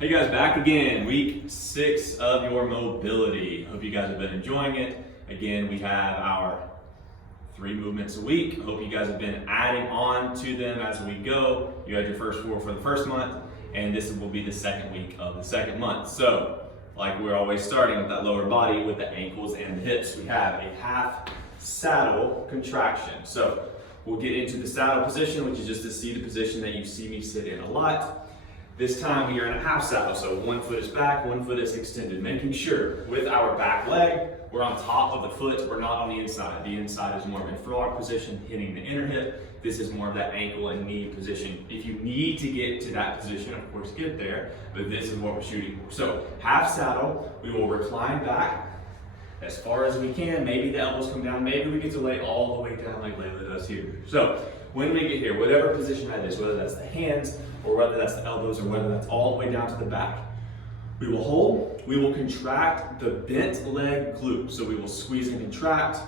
Hey guys, back again, week 6 of your mobility. Hope you guys have been enjoying it. Again, we have our 3 movements a week. Hope you guys have been adding on to them as we go. You had your first 4 for the first month, and this will be the second week of the second month. So, like we're always starting with that lower body with the ankles and the hips, we have a half saddle contraction. So, we'll get into the saddle position, which is just the seated position that you see me sit in a lot. This time we are in a half saddle, so one foot is back, one foot is extended, making sure with our back leg, we're on top of the foot, we're not on the inside. The inside is more of a frog position, hitting the inner hip. This is more of that ankle and knee position. If you need to get to that position, of course, get there, but this is what we're shooting for. So half saddle, we will recline back as far as we can. Maybe the elbows come down, maybe we get to lay all the way down like Layla does here. So when we get here, whatever position that is, whether that's the hands, or whether that's the elbows, or whether that's all the way down to the back, we will hold, we will contract the bent leg glute. So we will squeeze and contract,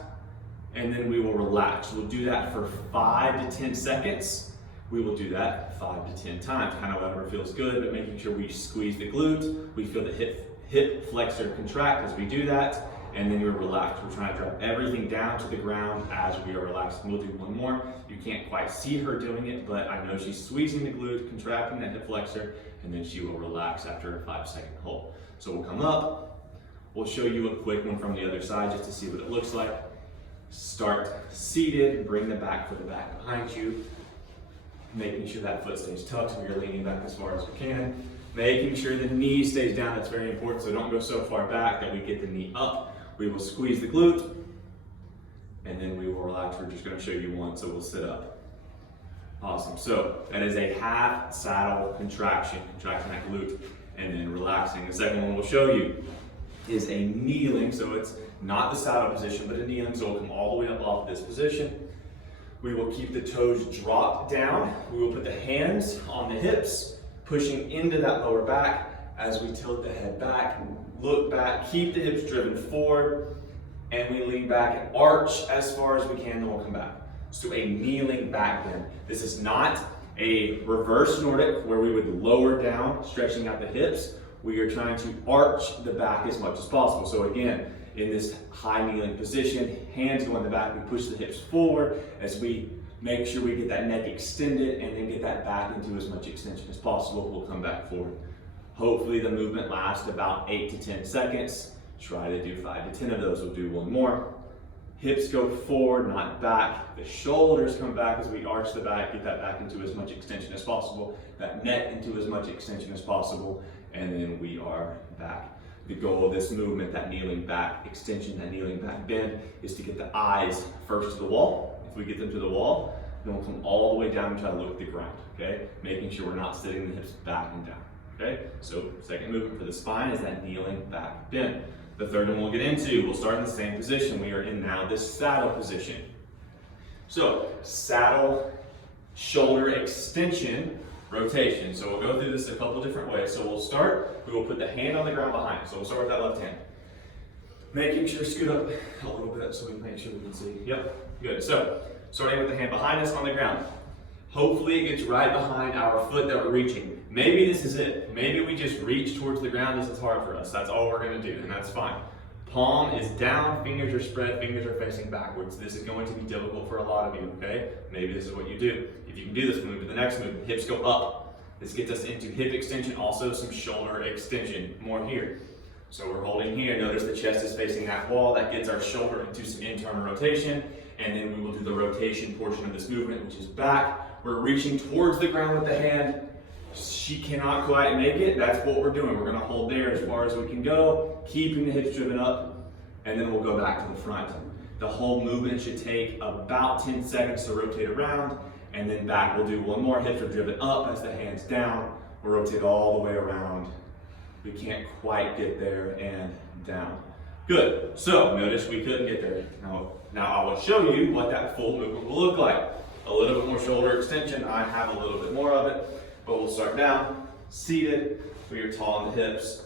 and then we will relax. We'll do that for 5 to 10 seconds. We will do that 5 to 10 times, kind of whatever feels good, but making sure we squeeze the glute, we feel the hip flexor contract as we do that, and then you're relaxed. We're trying to drop everything down to the ground as we are relaxed. We'll do one more. You can't quite see her doing it, but I know she's squeezing the glute, contracting that hip flexor, and then she will relax after a 5-second hold. So we'll come up. We'll show you a quick one from the other side just to see what it looks like. Start seated, bring the back foot back behind you, making sure that foot stays tucked so you're leaning back as far as we can. Making sure the knee stays down, that's very important, so don't go so far back that we get the knee up. We will squeeze the glute, and then we will relax. We're just gonna show you one, so we'll sit up. Awesome, so that is a half saddle contraction, contracting that glute, and then relaxing. The second one we'll show you is a kneeling, so it's not the saddle position, but a kneeling, so we'll come all the way up off this position. We will keep the toes dropped down. We will put the hands on the hips, pushing into that lower back as we tilt the head back, look back, keep the hips driven forward, and we lean back and arch as far as we can, then we'll come back. So a kneeling back bend. This is not a reverse Nordic where we would lower down, stretching out the hips. We are trying to arch the back as much as possible. So again, in this high kneeling position, hands go in the back, we push the hips forward as we make sure we get that neck extended and then get that back into as much extension as possible. We'll come back forward. Hopefully the movement lasts about 8 to 10 seconds. Try to do 5 to 10 of those. We'll do one more. Hips go forward, not back. The shoulders come back as we arch the back, get that back into as much extension as possible, that neck into as much extension as possible, and then we are back. The goal of this movement, that kneeling back extension, that kneeling back bend, is to get the eyes first to the wall. If we get them to the wall, then we'll come all the way down and try to look at the ground, okay? Making sure we're not sitting the hips back and down, okay? So second movement for the spine is that kneeling back bend. The third one we'll get into, we'll start in the same position. We are in now this saddle position. So saddle, shoulder extension, rotation. So we'll go through this a couple different ways. So we'll start, we will put the hand on the ground behind. So we'll start with that left hand. Making sure, scoot up a little bit so we can make sure we can see. Yep, good. So starting with the hand behind us on the ground. Hopefully it gets right behind our foot that we're reaching. Maybe this is it. Maybe we just reach towards the ground. This is hard for us. That's all we're gonna do, and that's fine. Palm is down, fingers are spread, fingers are facing backwards. This is going to be difficult for a lot of you, okay? Maybe this is what you do. If you can do this, move to the next move. Hips go up. This gets us into hip extension, also some shoulder extension, more here. So we're holding here. Notice the chest is facing that wall. That gets our shoulder into some internal rotation, and then we will do the rotation portion of this movement, which is back. We're reaching towards the ground with the hand. She cannot quite make it. That's what we're doing. We're gonna hold there as far as we can go, keeping the hips driven up, and then we'll go back to the front. The whole movement should take about 10 seconds to rotate around, and then back. We'll do one more. Hips are driven up as the hand's down. We'll rotate all the way around. We can't quite get there and down. Good. So notice we couldn't get there. Now I will show you what that full movement will look like. A little bit more shoulder extension. I have a little bit more of it, but we'll start down, seated. We are tall on the hips,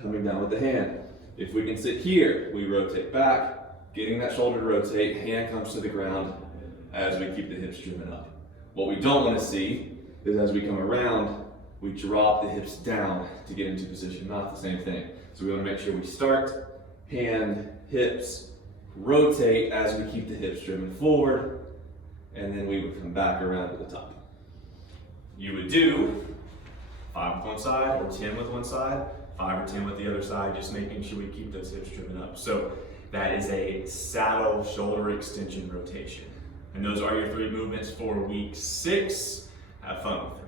coming down with the hand. If we can sit here, we rotate back, getting that shoulder to rotate, hand comes to the ground as we keep the hips driven up. What we don't want to see is as we come around, we drop the hips down to get into position, not the same thing. So we want to make sure we start, hand, hips, rotate as we keep the hips driven forward, and then we would come back around to the top. You would do 5 with one side or 10 with one side, 5 or 10 with the other side, just making sure we keep those hips driven up. So that is a saddle shoulder extension rotation. And those are your 3 movements for week 6. Have fun with it.